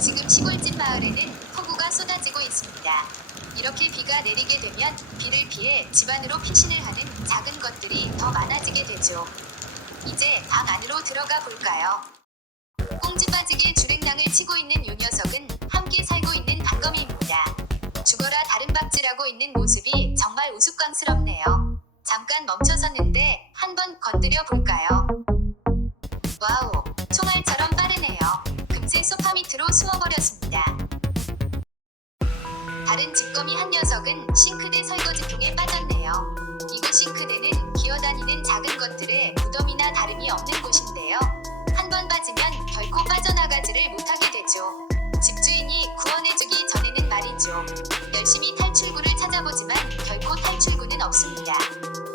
지금 시골집 마을에는 폭우가 쏟아지고 있습니다. 이렇게 비가 내리게 되면 비를 피해 집 안으로 피신을 하는 작은 것들이 더 많아지게 되죠. 이제 방 안으로 들어가 볼까요? 꽁지 빠지게 주랭랑을 치고 있는 요 녀석은 함께 살고 있는 단검이입니다. 죽어라 다른 박질하고 있는 모습이 정말 우스꽝스럽네요. 잠깐 멈춰섰는데 한번 건드려 볼까요? 녀석은 싱크대 설거지통에 빠졌네요. 이곳 싱크대는 기어다니는 작은 것들의 무덤이나 다름이 없는 곳인데요. 한 번 빠지면 결코 빠져나가지를 못하게 되죠. 집주인이 구원해주기 전에는 말이죠. 열심히 탈출구를 찾아보지만 결코 탈출구는 없습니다.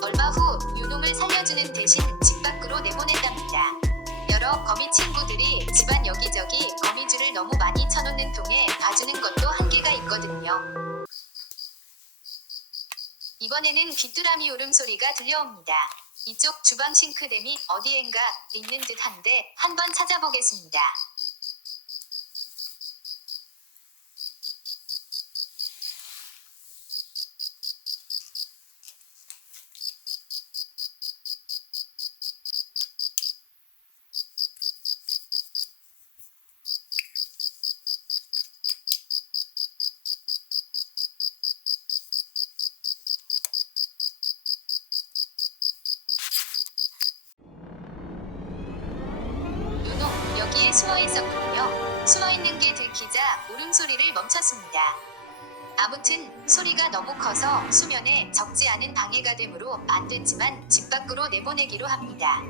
얼마 후 요놈을 살려주는 대신 집 밖으로 내보낸답니다. 여러 거미 친구들이 집안 여기저기 거미줄을 너무 많이 쳐놓는 통에 봐주는 것도 한계가 있거든요. 이번에는 귀뚜라미 울음소리가 들려옵니다. 이쪽 주방 싱크대 및 어디엔가 있는 듯한데 한번 찾아보겠습니다. 요놈 여기에 숨어 있었군요. 숨어 있는 게 들키자 울음소리를 멈췄습니다. 아무튼 소리가 너무 커서 수면에 적지 않은 방해가 되므로 안 됐지만 집 밖으로 내보내기로 합니다.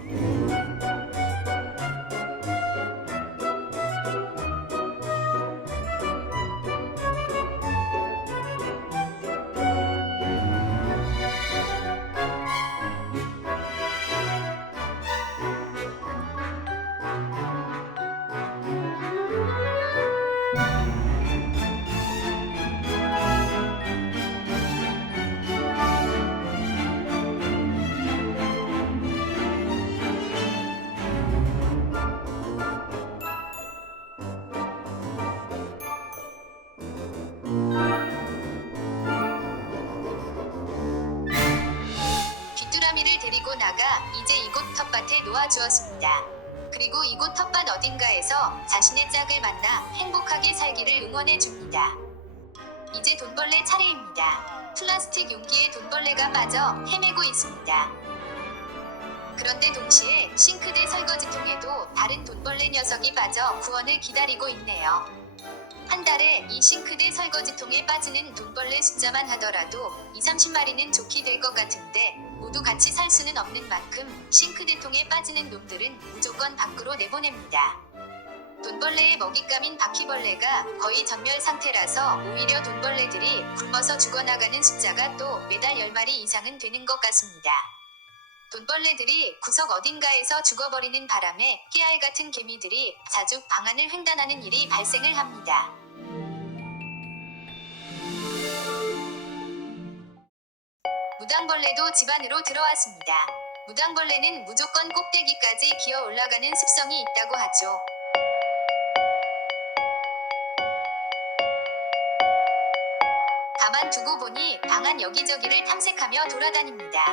나가 이제 이곳 텃밭에 놓아 주었습니다. 그리고 이곳 텃밭 어딘가에서 자신의 짝을 만나 행복하게 살기를 응원해 줍니다. 이제 돈벌레 차례입니다. 플라스틱 용기에 돈벌레가 빠져 헤매고 있습니다. 그런데 동시에 싱크대 설거지통에도 다른 돈벌레 녀석이 빠져 구원을 기다리고 있네요. 한 달에 이 싱크대 설거지통에 빠지는 돈벌레 숫자만 하더라도 2, 30마리는 좋게 될 것 같은데 모두 같이 살 수는 없는 만큼 싱크대통에 빠지는 놈들은 무조건 밖으로 내보냅니다. 돈벌레의 먹잇감인 바퀴벌레가 거의 전멸 상태라서 오히려 돈벌레들이 굶어서 죽어나가는 숫자가 또 매달 10마리 이상은 되는 것 같습니다. 돈벌레들이 구석 어딘가에서 죽어버리는 바람에 깨알 같은 개미들이 자주 방안을 횡단하는 일이 발생을 합니다. 무당벌레도 집 안으로 들어왔습니다. 무당벌레는 무조건 꼭대기까지 기어 올라가는 습성이 있다고 하죠. 가만 두고 보니 방안 여기저기를 탐색하며 돌아다닙니다.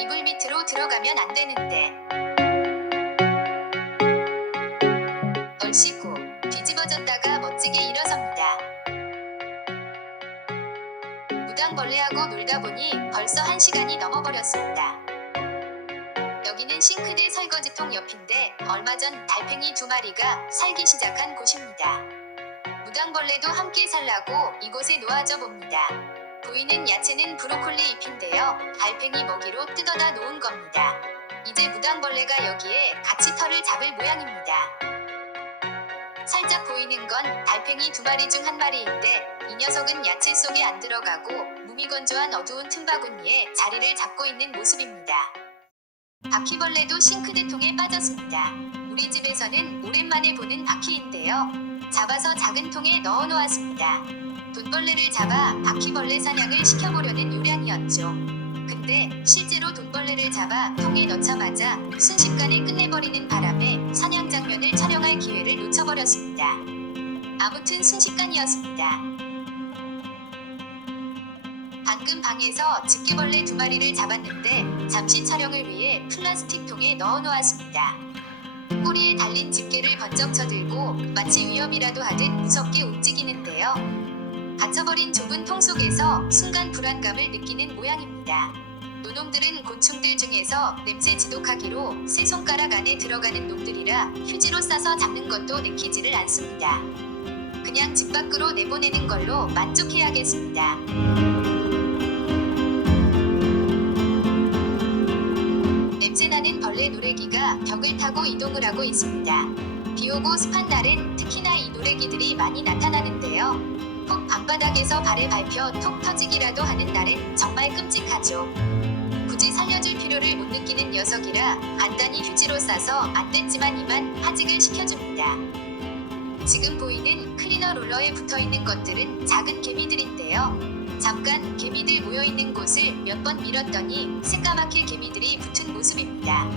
이불 밑으로 들어가면 안 되는데. 얼씨구 뒤집어졌다가 멋지게 일어섭니다. 무당벌레하고 놀다 보니 벌써 한 시간이 넘어버렸습니다. 여기는 싱크대 설거지통 옆인데 얼마 전 달팽이 두 마리가 살기 시작한 곳입니다. 무당벌레도 함께 살라고 이곳에 놓아져 봅니다. 보이는 야채는 브로콜리 잎인데요. 달팽이 먹이로 뜯어다 놓은 겁니다. 이제 무당벌레가 여기에 같이 털을 잡을 모양입니다. 살짝 보이는 건 달팽이 두 마리 중 한 마리인데 이 녀석은 야채 속에 안 들어가고 무미건조한 어두운 틈바구니에 자리를 잡고 있는 모습입니다. 바퀴벌레도 싱크대통에 빠졌습니다. 우리 집에서는 오랜만에 보는 바퀴인데요. 잡아서 작은 통에 넣어 놓았습니다. 돈벌레를 잡아 바퀴벌레 사냥을 시켜보려는 요량이었죠. 근데 실제로 돈벌레를 잡아 통에 넣자마자 순식간에 끝내버리는 바람에 사냥 장면을 촬영할 기회를 놓쳐버렸습니다. 아무튼 순식간이었습니다. 방금 방에서 집게벌레 두 마리를 잡았는데 잠시 촬영을 위해 플라스틱 통에 넣어 놓았습니다. 꼬리에 달린 집게를 번쩍 쳐들고 마치 위험이라도 하듯 무섭게 움직이는데요. 갇혀버린 좁은 통 속에서 순간 불안감을 느끼는 모양입니다. 노놈들은 곤충들 중에서 냄새 지독하기로 세 손가락 안에 들어가는 놈들이라 휴지로 싸서 잡는 것도 내키지를 않습니다. 그냥 집 밖으로 내보내는 걸로 만족해야겠습니다. 냄새나는 벌레 노래기가 벽을 타고 이동을 하고 있습니다. 비 오고 습한 날엔 특히나 이 노래기들이 많이 나타나는데요. 폭 방바닥에서 발에 밟혀 톡 터지기라도 하는 날엔 정말 끔찍하죠. 굳이 살려줄 필요를 못 느끼는 녀석이라 간단히 휴지로 싸서 안 됐지만 이만 하직을 시켜줍니다. 지금 보이는 클리너 롤러에 붙어 있는 것들은 작은 개미들인데요. 잠깐 개미들 모여 있는 곳을 몇 번 밀었더니 새까맣게 개미들이 붙은 모습입니다.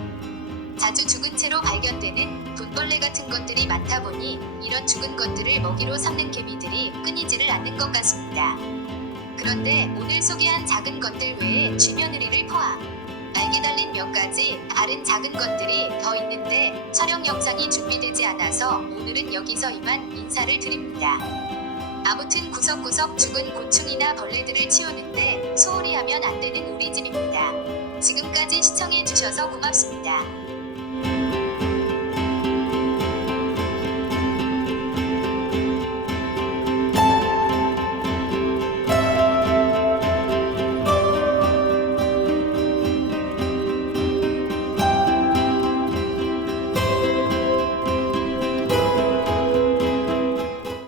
자주 죽은 채로 발견되는 돈벌레 같은 것들이 많다 보니 이런 죽은 것들을 먹이로 삼는 개미들이 끊이지를 않는 것 같습니다. 그런데 오늘 소개한 작은 것들 외에 쥐며느리를 포함 날개 달린 몇 가지 다른 작은 것들이 더 있는데 촬영 영상이 준비되지 않아서 오늘은 여기서 이만 인사를 드립니다. 아무튼 구석구석 죽은 곤충이나 벌레들을 치우는데 소홀히 하면 안 되는 우리 집입니다. 지금까지 시청해주셔서 고맙습니다.